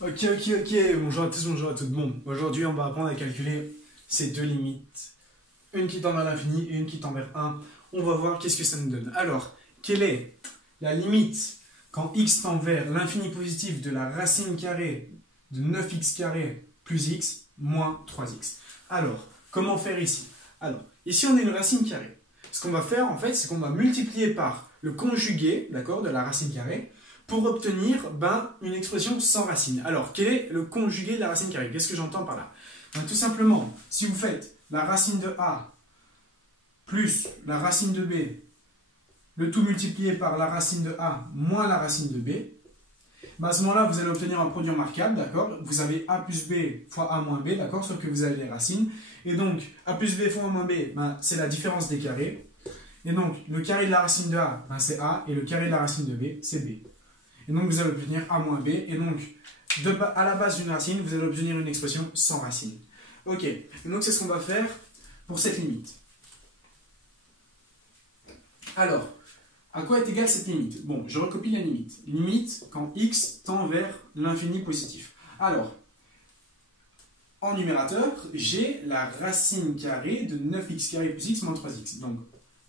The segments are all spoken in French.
Ok, bonjour à tous, bonjour à toutes. Bon, aujourd'hui on va apprendre à calculer ces deux limites. Une qui tend vers l'infini et une qui tend vers 1. On va voir qu'est-ce que ça nous donne. Alors, quelle est la limite quand x tend vers l'infini positif de la racine carrée de 9x carré plus x moins 3x? Alors, comment faire ici? Alors, ici on a une racine carrée. Ce qu'on va faire en fait, c'est qu'on va multiplier par le conjugué, d'accord, de la racine carrée, pour obtenir une expression sans racine. Alors, quel est le conjugué de la racine carrée? Qu'est-ce que j'entends par là? Tout simplement, si vous faites la racine de a plus la racine de b, le tout multiplié par la racine de a moins la racine de b, à ce moment-là, vous allez obtenir un produit remarquable, d'accord? Vous avez a plus b fois a moins b, d'accord? Sauf que vous avez les racines. Et donc, a plus b fois a moins b, c'est la différence des carrés. Et donc, le carré de la racine de a, c'est a, et le carré de la racine de b, c'est b. Et donc, vous allez obtenir a moins b. Et donc, à la base d'une racine, vous allez obtenir une expression sans racine. Ok, et donc c'est ce qu'on va faire pour cette limite. Alors, à quoi est égale cette limite? Bon, je recopie la limite. Limite quand x tend vers l'infini positif. Alors, en numérateur, j'ai la racine carrée de 9x carré plus x moins 3x. Donc,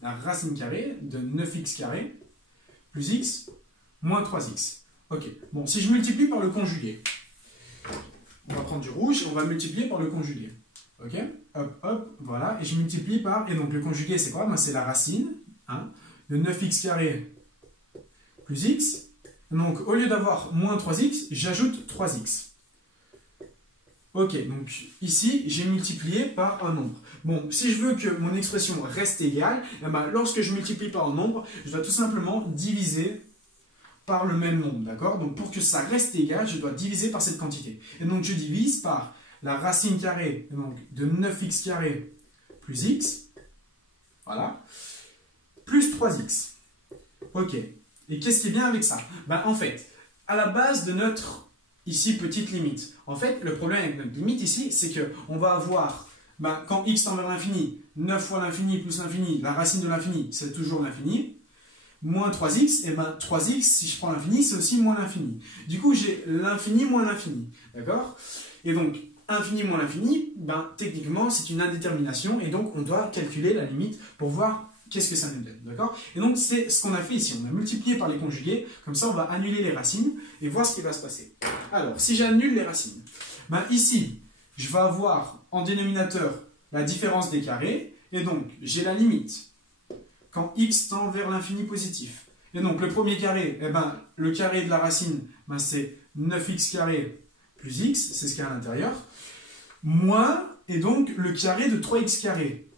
la racine carrée de 9x carré plus x moins 3x. Ok, bon, si je multiplie par le conjugué, on va prendre du rouge et on va multiplier par le conjugué. Ok, hop, hop, voilà, et je multiplie par, et donc le conjugué c'est quoi? C'est la racine, hein, de 9x carré plus x. Donc au lieu d'avoir moins 3x, j'ajoute 3x. Ok, donc ici j'ai multiplié par un nombre. Bon, si je veux que mon expression reste égale, lorsque je multiplie par un nombre, je dois tout simplement diviser par le même nombre, d'accord? Donc pour que ça reste égal, je dois diviser par cette quantité. Et donc je divise par la racine carrée donc, de 9x carré plus x, voilà, plus 3x. Ok, et qu'est-ce qui est bien avec ça? En fait, à la base de notre, ici, petite limite, en fait, le problème avec notre limite ici, c'est qu'on va avoir, quand x tend vers l'infini, 9 fois l'infini plus l'infini, la racine de l'infini, c'est toujours l'infini, moins 3x, et 3x, si je prends l'infini, c'est aussi moins l'infini. Du coup, j'ai l'infini moins l'infini, d'accord? Et donc, infini moins l'infini, techniquement, c'est une indétermination, et donc on doit calculer la limite pour voir qu'est-ce que ça nous donne, d'accord? Et donc, c'est ce qu'on a fait ici. On a multiplié par les conjugués, comme ça, on va annuler les racines, et voir ce qui va se passer. Alors, si j'annule les racines, ici, je vais avoir en dénominateur la différence des carrés, et donc, j'ai la limite quand x tend vers l'infini positif. Et donc, le premier carré, le carré de la racine, c'est 9x carré plus x, c'est ce qu'il y a à l'intérieur, moins, et donc, le carré de 3x carré.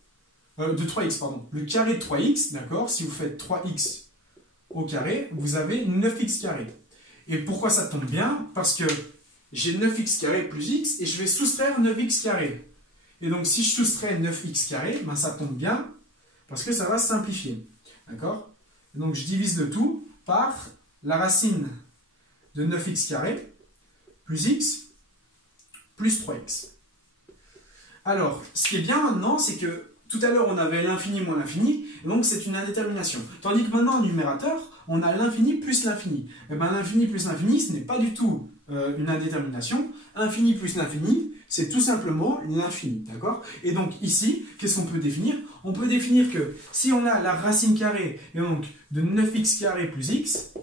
De 3x, pardon. Le carré de 3x, d'accord, si vous faites 3x au carré, vous avez 9x carré. Et pourquoi ça tombe bien? Parce que j'ai 9x carré plus x, et je vais soustraire 9x carré. Et donc, si je soustrais 9x carré, ça tombe bien, parce que ça va simplifier. D'accord? Donc je divise le tout par la racine de 9x carré plus x plus 3x. Alors, ce qui est bien maintenant, c'est que tout à l'heure on avait l'infini moins l'infini, donc c'est une indétermination. Tandis que maintenant en numérateur, on a l'infini plus l'infini. L'infini plus l'infini, ce n'est pas du tout une indétermination. Infini plus l'infini, c'est tout simplement l'infini, d'accord? Et donc ici, qu'est-ce qu'on peut définir? On peut définir que si on a la racine carrée et donc de 9x carré plus x,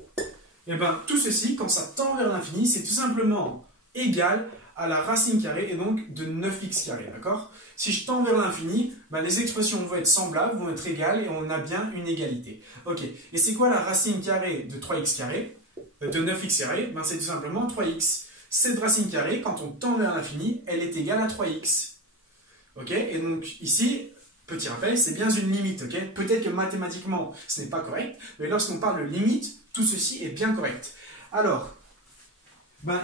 tout ceci, quand ça tend vers l'infini, c'est tout simplement égal à la racine carrée et donc de 9x carré, d'accord? Si je tends vers l'infini, les expressions vont être semblables, vont être égales et on a bien une égalité. Ok, et c'est quoi la racine carrée de 3x carré, de 9x carré? C'est tout simplement 3x. Cette racine carrée, quand on tend vers l'infini, elle est égale à 3x. Ok, et donc ici, petit rappel, c'est bien une limite. Ok, peut-être que mathématiquement, ce n'est pas correct, mais lorsqu'on parle de limite, tout ceci est bien correct. Alors,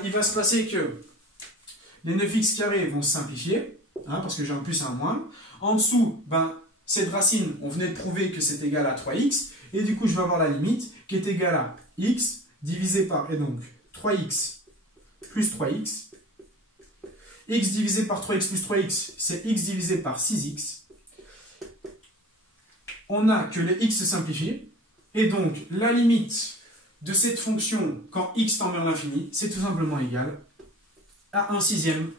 il va se passer que les 9x carrés vont se simplifier, parce que j'ai un plus et un moins. En dessous, cette racine, on venait de prouver que c'est égal à 3x, et du coup, je vais avoir la limite qui est égale à x divisé par, et donc 3x plus 3x. X divisé par 3x plus 3x, c'est x divisé par 6x. On a que les x se simplifient, et donc la limite de cette fonction quand x tend vers l'infini, c'est tout simplement égal à 1 sixième.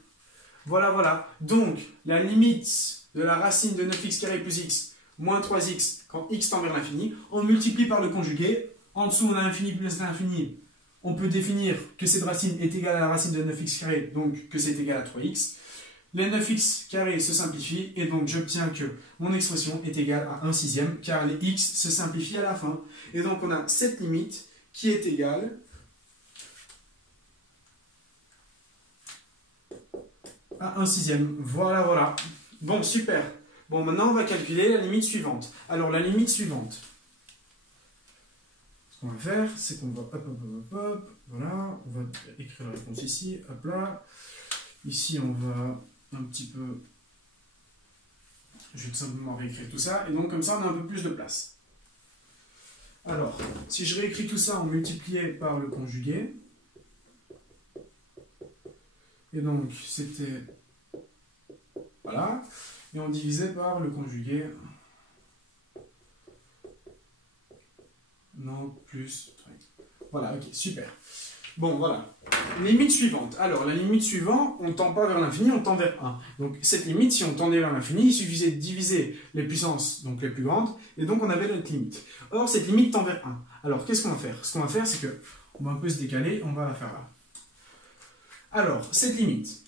Voilà, voilà. Donc, la limite de la racine de 9x carré plus x moins 3x quand x tend vers l'infini, on multiplie par le conjugué. En dessous, on a infini plus l'infini. On peut définir que cette racine est égale à la racine de 9x carré, donc que c'est égal à 3x. Les 9x carré se simplifient et donc j'obtiens que mon expression est égale à 1 sixième car les x se simplifient à la fin. Et donc on a cette limite qui est égale à 1 sixième. Voilà, voilà. Bon, super. Bon, maintenant on va calculer la limite suivante. Alors la limite suivante, ce qu'on va faire, c'est qu'on va voilà, on va écrire la réponse ici, hop là. Ici on va un petit peu, je vais tout simplement réécrire tout ça, et donc comme ça on a un peu plus de place. Alors, si je réécris tout ça en multiplié par le conjugué, et donc c'était, voilà, et on divisait par le conjugué, non plus 3. Voilà, ok, super. Bon, voilà. Limite suivante. Alors, la limite suivante, on ne tend pas vers l'infini, on tend vers 1. Donc, cette limite, si on tendait vers l'infini, il suffisait de diviser les puissances, donc les plus grandes, et donc on avait notre limite. Or, cette limite tend vers 1. Alors, qu'est-ce qu'on va faire? Ce qu'on va faire, c'est que, on va un peu se décaler, on va la faire là. Alors, cette limite,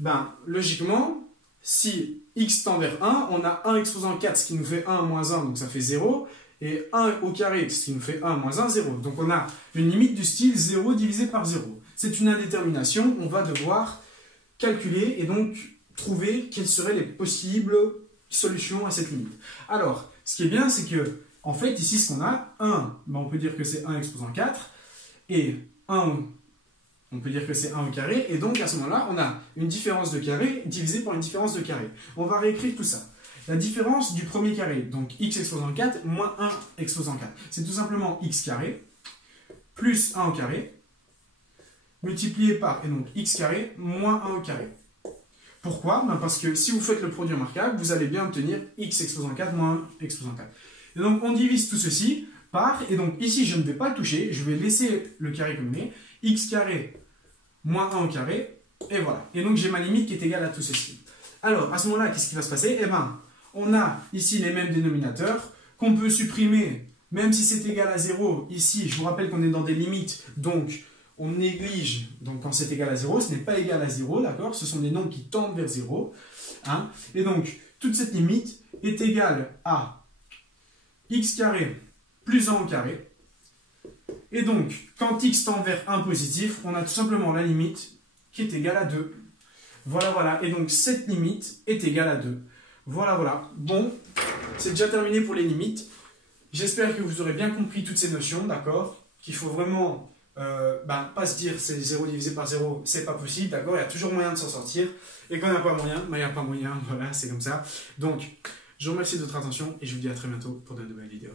ben, logiquement, si x tend vers 1, on a 1 exposant 4, ce qui nous fait 1 moins 1, donc ça fait 0, et 1 au carré, ce qui nous fait 1 moins 1, 0. Donc on a une limite du style 0 divisé par 0. C'est une indétermination, on va devoir calculer et donc trouver quelles seraient les possibles solutions à cette limite. Alors, ce qui est bien, c'est que, en fait, ici, ce qu'on a, 1, ben on peut dire que c'est 1 exposant 4, et 1, on peut dire que c'est 1 au carré, et donc à ce moment-là, on a une différence de carré divisée par une différence de carré. On va réécrire tout ça. La différence du premier carré, donc x exposant 4 moins 1 exposant 4, c'est tout simplement x carré plus 1 au carré multiplié par, et donc x carré moins 1 au carré. Pourquoi? Ben parce que si vous faites le produit remarquable, vous allez bien obtenir x exposant 4 moins 1 exposant 4. Et donc on divise tout ceci par, et donc ici je ne vais pas le toucher, je vais laisser le carré comme il est, x carré moins 1 au carré, et voilà. Et donc j'ai ma limite qui est égale à tout ceci. Alors à ce moment-là, qu'est-ce qui va se passer? Eh ben, on a ici les mêmes dénominateurs qu'on peut supprimer, même si c'est égal à 0. Ici, je vous rappelle qu'on est dans des limites, donc on néglige, donc quand c'est égal à 0, ce n'est pas égal à 0, d'accord? Ce sont des nombres qui tendent vers 0. Hein? Et donc, toute cette limite est égale à x carré plus 1 au carré. Et donc, quand x tend vers 1 positif, on a tout simplement la limite qui est égale à 2. Voilà, voilà. Et donc, cette limite est égale à 2. Voilà, voilà. Bon, c'est déjà terminé pour les limites. J'espère que vous aurez bien compris toutes ces notions, d'accord? Qu'il faut vraiment pas se dire c'est 0 divisé par 0, c'est pas possible, d'accord? Il y a toujours moyen de s'en sortir. Et quand il n'y a pas moyen, il n'y a pas moyen, voilà, c'est comme ça. Donc, je vous remercie de votre attention et je vous dis à très bientôt pour de nouvelles vidéos.